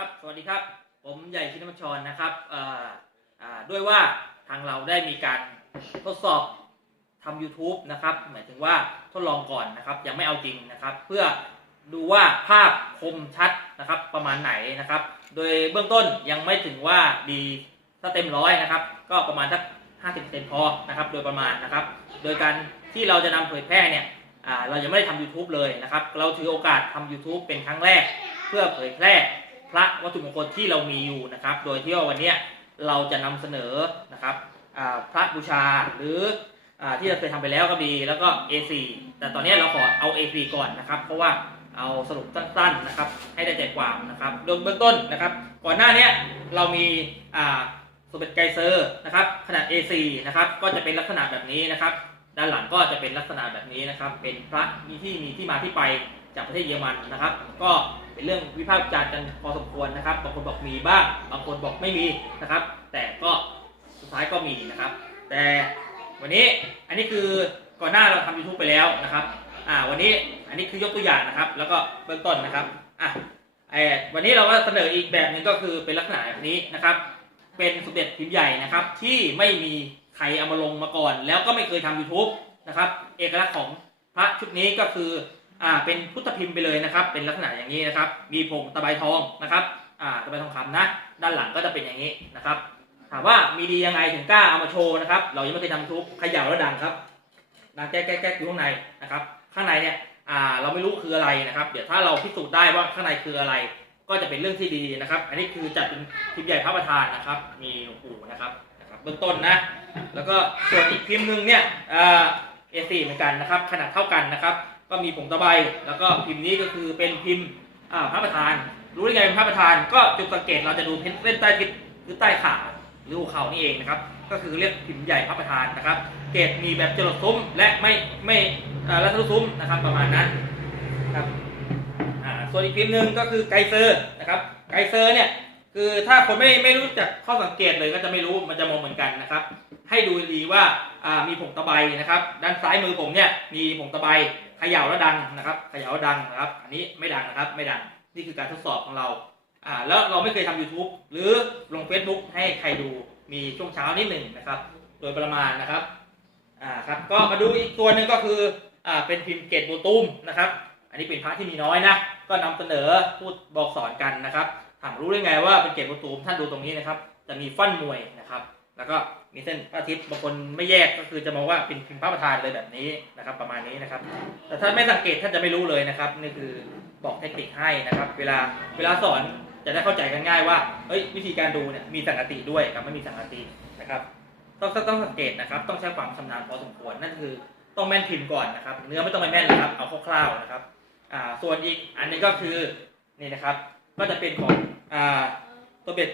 ครับสวัสดีครับ ผมใหญ่ชินมัชรนะครับด้วยว่าทางเราได้มีการทดสอบทำ YouTube นะครับ หมายถึงว่าทดลองก่อนนะครับ ยังไม่เอาจริงนะครับ เพื่อดูว่าภาพคมชัดนะครับ ประมาณไหนนะครับ โดยเบื้องต้นยังไม่ถึงว่าดีถ้าเต็มร้อยนะครับ ก็ประมาณสัก50%พอนะครับ โดยประมาณนะครับ โดยการที่เราจะนำเผยแพร่เนี่ยเรายังไม่ได้ทำ YouTube เลยนะครับ เราถือโอกาสทำ YouTube เป็นครั้งแรก เพื่อเผยแพร่ พระวัตถุมงคลที่เรามีอยู่นะครับ โดยที่ว่าวันนี้เราจะนำเสนอนะครับพระบูชาหรืออที่เราเคยทำไปแล้วก็มีแล้วก็ A4 แต่ตอนนี้เราขอเอา A4 ก่อนนะครับ เพราะว่าเอาสรุปสั้นๆนะครับ ให้ได้ใจความนะครับโดยเบื้องต้นนะครับ ก่อนหน้านี้เรามีสมเด็จไกเซอร์นะครับขนาด A4 นะครับก็จะเป็นลักษณะแบบนี้นะครับ ด้านหลังก็จะเป็นลักษณะแบบนี้นะครับ เป็นพระมีที่มีที่มาที่ไปจากประเทศเยอรมันนะครับ ก็ เป็นเรื่องวิพากษ์วิจารณ์กันพอสมควรนะครับ บางคนบอกมีบ้าง บางคนบอกไม่มีนะครับ แต่ก็สุดท้ายก็มีนะครับ แต่วันนี้อันนี้คือก่อนหน้าเราทำ YouTube ไปแล้วนะครับ อ่า วันนี้อันนี้คือยกตัวอย่างนะครับ แล้วก็เบื้องต้นนะครับ อะไอ้วันนี้เราก็เสนออีกแบบหนึ่งก็คือเป็นลักษณะแบบนี้นะครับ เป็นสมเด็จพิมพ์ใหญ่นะครับ ที่ไม่มีใครเอามาลงมาก่อน แล้วก็ไม่เคยทำ YouTube นะครับ เอกลักษณ์ของพระชุดนี้ก็คือ อ่าเป็นพุทธพิมพ์ไปเลยนะครับ เป็นลักษณะอย่างนี้นะครับ มีผงตะไบทองนะครับอ่าตะไบทองคำนะ ด้านหลังก็จะเป็นอย่างนี้นะครับ ถามว่ามีดียังไงถึงกล้าเอามาโชว์นะครับ เรายังไม่เคยทำ YouTube เขย่าแล้วดังครับดังแก๊กแก๊กแก๊กอยู่ข้างในนะครับ ข้างในเนี่ยอ่าเราไม่รู้คืออะไรนะครับ เดี๋ยวถ้าเราพิสูจน์ได้ว่าข้างในคืออะไร ก็จะเป็นเรื่องที่ดีนะครับ อันนี้คือจัดเป็นพิมพ์ใหญ่พระประธานนะครับ มีหลวงปู่นะครับนะครับ เบื้องต้นนะ แล้วก็ส่วนอีกพิมพ์หนึ่งเนี่ยเอ่อ A4 เหมือนกันนะครับ ขนาดเท่ากันนะครับ ก็มีผงตะไบแล้วก็พิมพ์นี้ก็คือเป็นพิมพ์อ่าพระประธาน รู้ได้ไงเป็นพระประธาน ก็จุดสังเกตเราจะดูเพ้นเส้นใต้ทิศหรือใต้ขาหรือหัวเข่านี่เองนะครับ ก็คือเรียกพิมพ์ใหญ่พระประธานนะครับ เกรดมีแบบจรดซุ้มและไม่ไม่เอ่อลัทะลุซุ้มนะครับประมาณนั้นครับอ่าส่วนอีกพิมพ์หนึ่งก็คือไกเซอร์นะครับ ไกเซอร์เนี่ยคือถ้าคนไม่ไม่รู้จักข้อสังเกตเลยก็จะไม่รู้มันจะมองเหมือนกันนะครับ ให้ดูดีว่าอ่ามีผงตะไบนะครับ ด้านซ้ายมือผมเนี่ยมีผงตะไบ ขย่าแล้วดังนะครับขย่าแล้วดังนะครับ อันนี้ไม่ดังนะครับ ไม่ดังนี่คือการทดสอบของเราอ่าแล้วเราไม่เคยทำ YouTube หรือลง Facebook ให้ใครดูมีช่วงเช้านิดหนึ่งนะครับ โดยประมาณนะครับอ่าครับก็มาดูอีกตัวหนึ่งก็คืออ่าเป็นพิมพ์เกตโบตุ้มนะครับ อันนี้เป็นพระที่มีน้อยนะก็นำเสนอพูดบอกสอนกันนะครับถามรู้ได้ไงว่าเป็นเกตโบตูมท่านดูตรงนี้นะครับ จะมีฟันมวยนะครับ แล้วก็มีเส้นพระอาทิตย์บางคนไม่แยกก็คือจะมองว่าเป็นพิมพ์พระประธานเลยแบบนี้นะครับ ประมาณนี้นะครับ แต่ถ้าไม่สังเกตท่านจะไม่รู้เลยนะครับ นี่คือบอกเทคนิคให้นะครับ เวลาเวลาสอนจะได้เข้าใจกันง่ายว่าเอ้ยวิธีการดูเนี่ยมีสังกติด้วยกับไม่มีสังกตินะครับ ต้องต้องสังเกตนะครับ ต้องใช้ความชำนาญพอสมควรนั่นคือต้องแม่นพิมพ์ก่อนนะครับ เนื้อไม่ต้องไปแม่นเลยครับ เอาคร่าวๆนะครับอ่าส่วนอีกอันนี้ก็คือนี่นะครับ ก็จะเป็นของอ่าตัวเบ็ด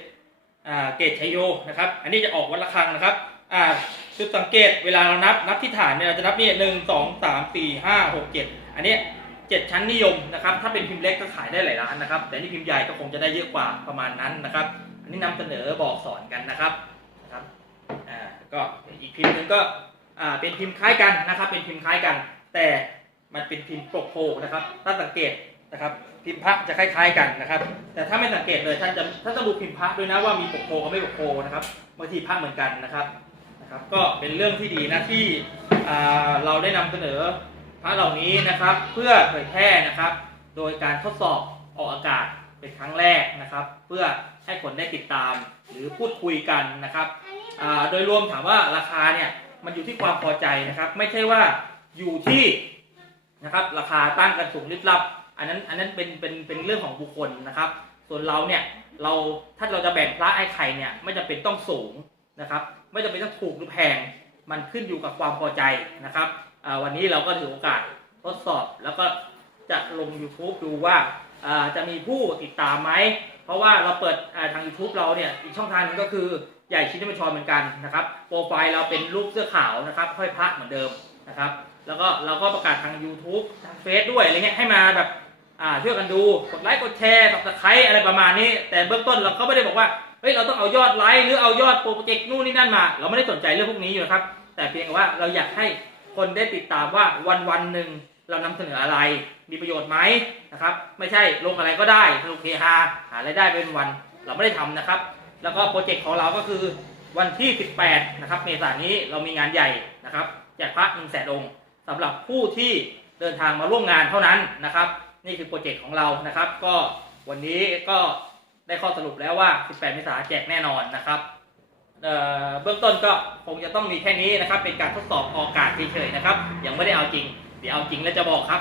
เกตชัยโยนะครับ อันนี้จะออกวันละครั้งนะครับจุดสังเกตเวลาเรานับนับที่ฐานเนี่ยเราจะนับนี่หนึ่งสองสามสี่ห้าหกเจ็ดอันนี้เจ็ดชั้นนิยมนะครับ ถ้าเป็นพิมพ์เล็กก็ขายได้หลายร้านนะครับ แต่นี่พิมพ์ใหญ่ก็คงจะได้เยอะกว่าประมาณนั้นนะครับ อันนี้นำเสนอบอกสอนกันนะครับนะครับอ่าก็อีกพิมพ์หนึงก็อ่าเป็นพิมพ์คล้ายกันนะครับ เป็นพิมพ์คล้ายกัน แต่มันเป็นพิมพ์ปกโพนะครับ ถ้าสังเกต นะครับพิมพ์พระจะคล้ายๆกันนะครับ แต่ถ้าไม่สังเกตเลยท่านจะท่านต้องดูพิมพ์พระด้วยนะว่ามีปกโพกับไม่ปกโพนะครับบางทีพระเหมือนกันนะครับนะครับ ก็เป็นเรื่องที่ดีนะที่เราได้นำเสนอพระเหล่านี้นะครับ เพื่อเผยแพร่นะครับ โดยการทดสอบออกอากาศเป็นครั้งแรกนะครับ เพื่อให้คนได้ติดตามหรือพูดคุยกันนะครับโดยรวมถามว่าราคาเนี่ยมันอยู่ที่ความพอใจนะครับ ไม่ใช่ว่าอยู่ที่นะครับราคาตั้งกันสูงลิบลับ อันนั้นอันนั้นเป็นเป็นเป็นเรื่องของบุคคลนะครับ ส่วนเราเนี่ยเราถ้าเราจะแบ่งพระไอ้ไข่เนี่ยไม่จำเป็นต้องสูงนะครับ ไม่จำเป็นต้องถูกหรือแพงมันขึ้นอยู่กับความพอใจนะครับวันนี้เราก็ถือโอกาสทดสอบแล้วก็จะลง YouTube ดูว่าจะมีผู้ติดตามไหม เพราะว่าเราเปิดทาง YouTube เราเนี่ยอีกช่องทางหนึงก็คือใหญ่ชิ้นมัญชรเหมือนกันนะครับโปรไฟล์เราเป็นรูปเสื้อขาวนะครับห้อยพระเหมือนเดิมนะครับ แล้วก็เราก็ประกาศทาง YouTube ทางเฟซด้วยอะไรเงี้ยให้มาแบบ อ่าช่วยกันดูกดไลค์กดแชร์สับสไครอะไรประมาณนี้ แต่เบื้องต้นเราก็ไม่ได้บอกว่าเฮ้ยเราต้องเอายอดไลค์หรือเอายอดโปรเจกต์นู่นนี่นั่นมา เราไม่ได้สนใจเรื่องพวกนี้อยู่นะครับ แต่เพียงว่าเราอยากให้คนได้ติดตามว่าวันวันหนึ่งเรานำเสนออะไร มีประโยชน์ไหมนะครับ ไม่ใช่ลงอะไรก็ได้สนุกเฮฮาหารายได้เป็นวัน เราไม่ได้ทำนะครับ แล้วก็โปรเจกต์ของเราก็คือวันที่ 18 นะครับ เมษายนนี้เรามีงานใหญ่นะครับแจกพระ1นึ่งแสนองค์สำหรับผู้ที่เดินทางมาร่วมงานเท่านั้นนะครับ นี่คือโปรเจกต์ของเรานะครับ ก็วันนี้ก็ได้ข้อสรุปแล้วว่า 18 เมษายนแจกแน่นอนนะครับเเบื้องต้นก็คงจะต้องมีแค่นี้นะครับ เป็นการทดสอบออกอากาศเฉยๆนะครับ ยังไม่ได้เอาจริง เดี๋ยวเอาจริงแล้วจะบอกครับ